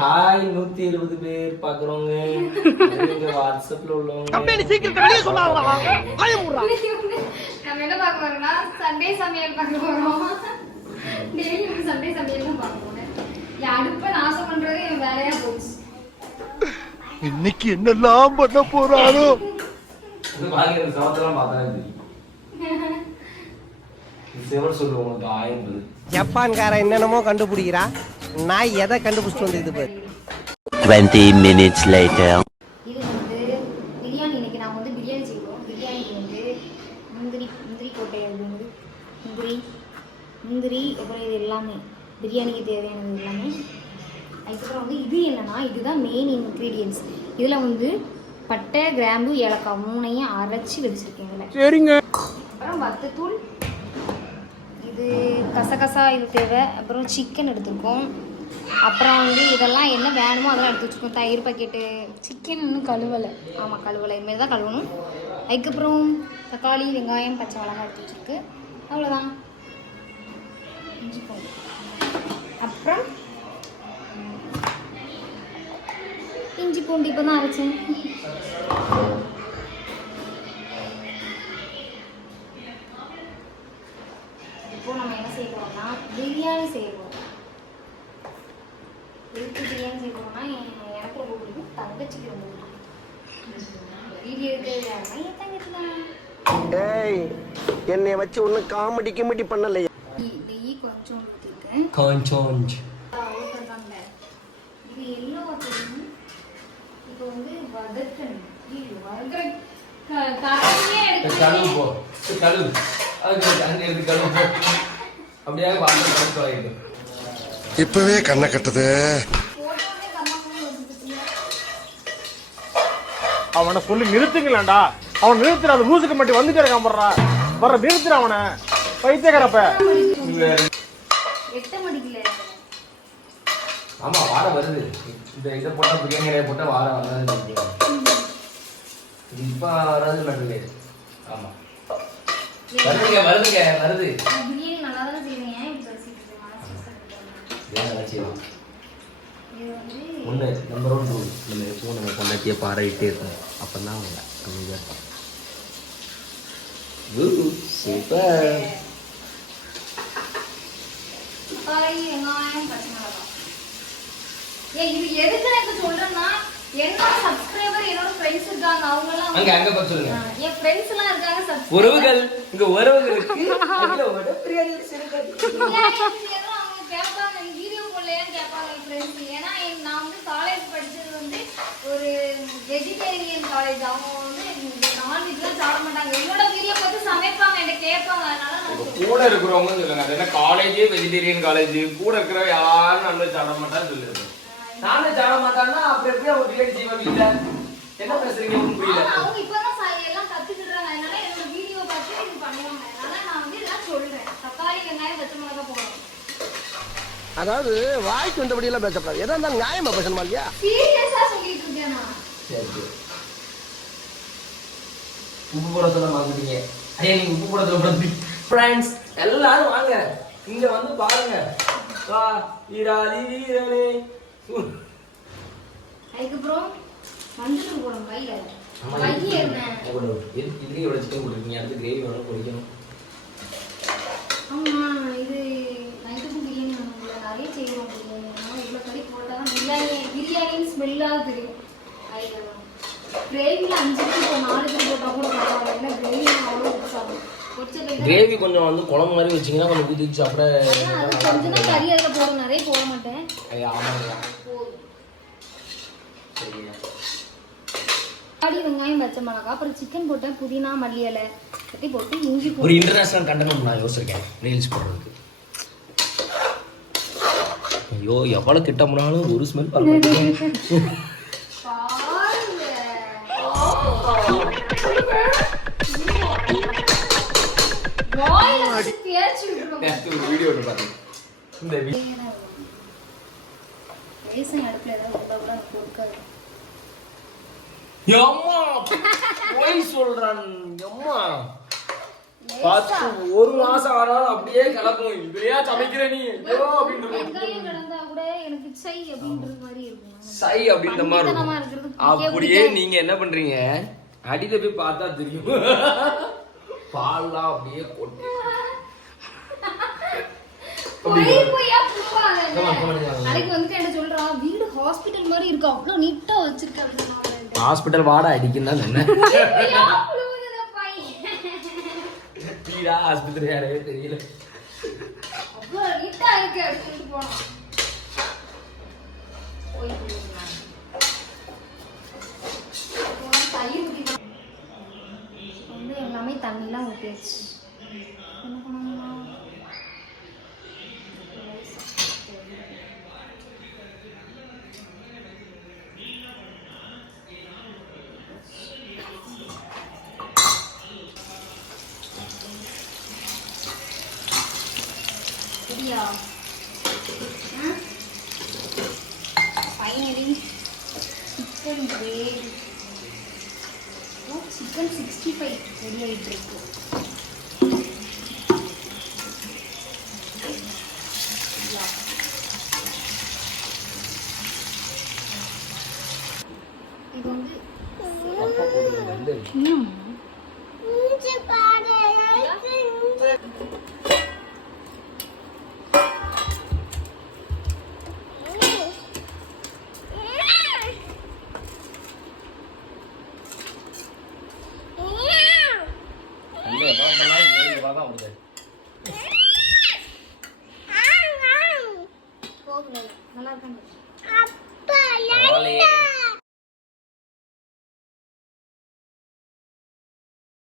Hi 170 பேர் பாக்குறவங்க வாட்ஸ்அப்ல உள்ளவங்க நம்ம என்ன பார்க்க போறோம்னா சண்டே சமையல் பார்க்க போறோம். டெய்லி சண்டே சமையல் தான் பார்க்க போறேன். அடுப்ப நாசம் பண்றது என் வேலையா போச்சு. இன்னைக்கு என்னெல்லாம் பண்ண போறாரோ பாருங்க சமத்தெல்லாம் பார்த்தாலே தெரியும். செவர் சொல்லுவோம் உங்களுக்கு 1000 ஜப்பான்கார என்னென்னமோ கண்டுபிடிக்கிறா, நான் எதை கண்டுபிடிச்சிட்டு வந்து இது பாரு. 20 minutes later. இது வந்து பிரியாணி. இன்னைக்கு நான் வந்து பிரியாணி செய்வோம். பிரியாணிக்கு வந்து முந்திரி கோட்டை அப்படிங்கிறது முந்திரி அப்புறம் இது எல்லாமே பிரியாணிக்கு தேவையானது எல்லாமே. அதுக்கப்புறம் வந்து இது என்னன்னா இதுதான் மெயின் இன்க்ரீடியன்ஸ். இதில் வந்து பட்டை கிராம்பு ஏலக்காய் 3ஐயும் அரைச்சி வச்சுருக்கேன் இதில். சரிங்க. அப்புறம் வத்தத்தூள், இது கசகசா இது தேவை. அப்புறம் சிக்கன் எடுத்துருக்கோம். அப்புறம் வந்து இதெல்லாம் என்ன வேணுமோ அதெல்லாம் எடுத்து வச்சுக்கோம். தயிர் பாக்கெட்டு, சிக்கன் இன்னும் கழுவலை. ஆமாம் கழுவலை, இதுமாரி தான் கழுவணும். அதுக்கப்புறம் தக்காளி வெங்காயம் பச்சை மிளகாய் எடுத்து வச்சுருக்கு. அவ்வளோதான். இஞ்சி பூண்டு, அப்புறம் இஞ்சி பூண்டு இப்போ தான் அரைச்சேன். இப்போ நம்ம என்ன செய்ய போறோம்னா பிரியாணி செய்ய போறோம். பிரியாணி செய்ய போறோம்னா எனக்கு ரொம்ப பிடிக்கும், தங்கச்சிக்கு ரொம்ப பிடிக்கும். வீடியோ இருக்கிறது யாருன்னா என் தங்கச்சி தான். ஏய், என்னை வச்சு ஒன்றும் காமெடி கிமெடி பண்ணலையா? நெய் கொஞ்சம் ஊற்றிருக்கேன். கொஞ்சம் இது எல்லோ வச்சுருக்கேன். இப்போ வந்து வதக்கணும். கழுவு போ கழுவு அப்படியே இப்பவே கண்ணை கட்டுது. அவனை சொல்லி நிறுத்துங்களேன்டா. அவன் நிறுத்துற அந்த லூசுக்கு மட்டும் வந்துட்டே இருக்கான். வர்ற நிறுத்துற அவனை பைத்தியக்காரப்ப. ஆமா வாரம் வருது. இந்த இதை போட்டா பிரியாணி கடையை போட்டா வாரம் வராது. இப்ப வராது நடுவே. ஆமா வருதுங்க வருது. பிரியாணி நல்லா தான் செய்வேன். ஒன்று நம்பர் 1 ரூல், நம்ம எப்பவும் நம்ம கொண்டாட்டியை பாராட்டிட்டே இருக்கணும். அப்போ தான் அவங்க கம்மியாக இருக்கும். சூப்பர். வெங்காயம் பச்சை மிளகாய். இது எதுக்கு நான் இப்ப சொல்றேன்னா என்னோட சப்ஸ்கிரைபர் என்னோட ஃப்ரெண்ட்ஸ் இருக்காங்க. அவங்க எல்லாம் அங்க பார்த்து சொல்லுங்க. என் ஃப்ரெண்ட்ஸ் எல்லாம் இருக்காங்க. உறவுகள் இங்க உறவுகளுக்கு அகிலோட பிரியாணி அவங்க கேட்பாங்க வீடியோ போடலையான்னு கேட்பாங்க என் ஃப்ரெண்ட்ஸ். ஏன்னா நான் வந்து காலேஜ் படிச்சது வந்து ஒரு வெஜிடேரியன் காலேஜ். அவங்க வந்து நான்வெஜ்லாம் சாப்பிட மாட்டாங்க. என்னோட வீடியோ பார்த்து சமைப்பாங்க, என்ன கேட்பாங்க. அதனால கூட இருக்கிறவங்க சொல்லுங்க. அது என்ன காலேஜே வெஜிடேரியன் காலேஜ், கூட இருக்கிற யாரும் நான்வெஜ் சாப்பிட மாட்டான்னு சொல்லுங்க. நான்வெஜ் சாப்பிட மாட்டாங்கன்னா அப்புறம் எப்படி அவங்க ரிலேட் செய்வாங்க? இல்ல என்ன பேசுறீங்க புரியல. அவங்க இப்பதான் எல்லாம் கத்துக்கிடுறாங்க. அதனால என்னோட வீடியோ பார்த்து இது பண்ணுவாங்க. அதனால நான் வந்து இதெல்லாம் சொல்றேன். தக்காளி வெங்காயம் பச்சை மிளகாய் போடணும். அதாவது வாய்க்கு வந்தபடி எல்லாம் பேசப்படாது. எதா இருந்தாலும் நியாயமா பேசணுமா இல்லையா? சீரியஸா சொல்லிட்டு இருக்கேனா? சரி உப்பு போட சொல்ல மாட்டீங்க. ஐயா நீங்க உப்பு போட சொல்ல. ஃப்ரெண்ட்ஸ் எல்லாரும் வாங்க இங்க வந்து பாருங்க. வா வீராதி வீரனே. அதுக்கப்புறம் மஞ்சள் போடணும் கையில. கையே என்ன இதுக்கு எவ்வளவு சிக்கன் போட்டுருக்கீங்க? அடுத்து கிரேவி வேணும் பொரிக்கணும். ஆமா இது நைட்டுக்கும் பிரியாணி வேணும்ல, நிறைய செய்வோம் பிரியாணி. ஆனால் இவ்வளோ கறி போட்டால் தான் பிரியாணின்னு ஸ்மெல்லாக தெரியும். அதுதான் கிரேவியில் 5 பேர் 4 பேர் போட்டால் கூட பரவாயில்ல. ஏன்னா கிரேவி அவ்வளோ சாப்பிடும். கிரேவி கொஞ்சம் வந்து குழம்பு மாதிரி வச்சிங்கன்னா கொஞ்சம் ஊற்றி வச்சு அப்புறம் அது கொஞ்சம் தான் கறி அதில் போடும், நிறைய போட மாட்டேன். ஆமாங்க தக்காளி வெங்காயம் பச்சை மிளகாய், அப்புறம் சிக்கன் போட்டேன், புதினா மல்லி இலை கட்டி போட்டு இஞ்சி ஒரு இன்டர்நேஷனல் கண்டென்ட் நான் யோசிச்சிருக்கேன் ரீல்ஸ் போடுறதுக்கு. ஐயோ எவ்வளவு கிட்ட போனாலும் ஒரு ஸ்மெல் பாருங்க. ஒரு மாசம் ஆனாலும் அப்படியே கிளப்பும். இதையா சமைக்கிற நீ ஐயோ அப்படின்ற வெங்காயம் கிடந்தா கூட எனக்கு சை அப்படின்ற மாதிரி இருக்கும். சை அப்படின்ற மாதிரி பண்ணித்தனமா இருக்கும். இருக்கிறது அப்படியே நீங்க என்ன பண்றீங்க, அடியில போய் பார்த்தா தெரியும். பால்லாம் அப்படியே கொட்டி பொய்யா புழுவாங்க. நாளைக்கு வந்துட்டு என்ன சொல்றா, வீடு ஹாஸ்பிடல் மாதிரி இருக்கு, அவ்வளவு நீட்டா வச்சிருக்காங்க. ஹாஸ்பிடல் வாடா அடிக்கும் தான் சொன்னேன். வீடா ஆஸ்பத்திரி யாரவே தெரியல. அவ்வளவு நீட்டா இருக்கு அப்படின்னு போனோம். தயிர் ஊத்தி வந்து எல்லாமே தண்ணிலாம் ஊற்றியாச்சு. என்ன பண்ணணும்னா சரியா finally chicken gravy chicken 65 ready ஆகிட்டு இருக்கு. இது வந்து போகுது நல்லா இருக்காங்க.